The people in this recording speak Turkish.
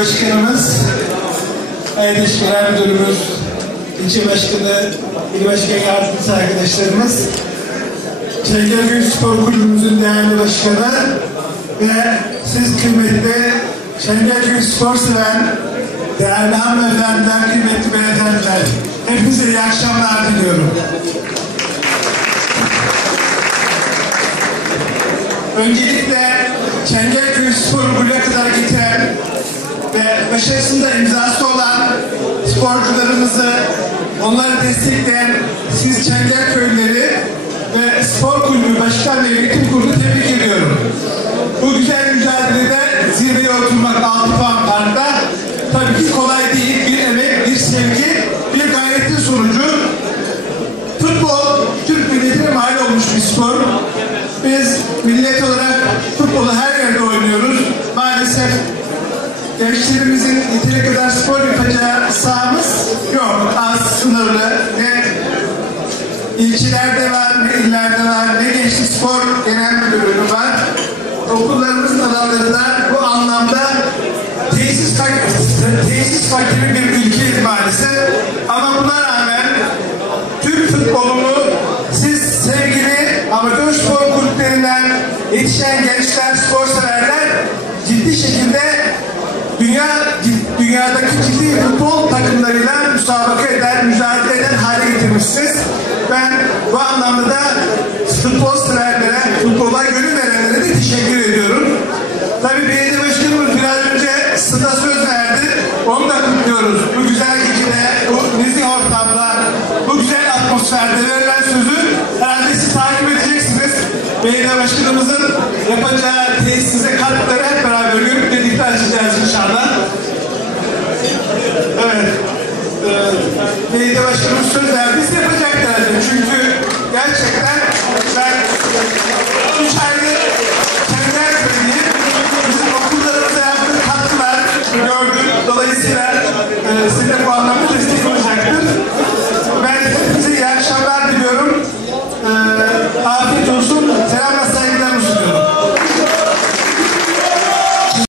Başkanımız, Erdeş Genel Müdürümüz, İlçe Başkanı, İl Başkanı Yardımcısı arkadaşlarımız, Çengelköy Spor Kulübümüzün değerli başkanı ve siz kıymetli Çengelköy Spor seven değerli hanımefendiler, kıymetli beyefendiler. Hepinize iyi akşamlar diliyorum. Öncelikle Çengelköy Spor'u buraya kadar getiren ve başarısında imzası olan sporcularımızı, onları destekleyen siz Çengelköylüleri ve spor kulübü başkan ve yönetim kurulu tebrik ediyorum. Bu güzel mücadelede zirveye oturmak 6 puan farkta tabii ki kolay değil. Bir emek, bir sevgi, bir gayretin sonucu Futbol Türk milletine mal olmuş bir spor. Biz millet olarak futbolu her yerde oynuyoruz. Maalesef gençlerimizin yeteri kadar spor yapacağı sahamız yok. Az, sınırlı. Ne ilçelerde var, ne illerde var, ne gençlik spor genel müdürlüğü var. Okullarımızın alanlarında bu anlamda tesis, tesis fakiri bir ülkeyiz maalesef. Ama buna rağmen Türk futbolunu siz sevgili amatör spor kulüplerinden yetişen gençler, spor severler ciddi şekilde dünya dünyadaki ciddi futbol takımlarıyla müsabaka eden, mücadele eden hale getirmişsiniz. Ben bu anlamda da futbol severlere, futbola gönül verenlere de teşekkür ediyorum. Tabii belediye başkanımız biraz önce sıda söz verdi. Onu da kutluyoruz. Bu güzel gecede, bu nezih ortamda, bu güzel atmosferde verilen sözü herhalde siz takip edeceksiniz. Belediye başkanımızın yapacağı tesis belediye başkanımız söz verdi. Biz yapacaktı. Çünkü gerçekten ben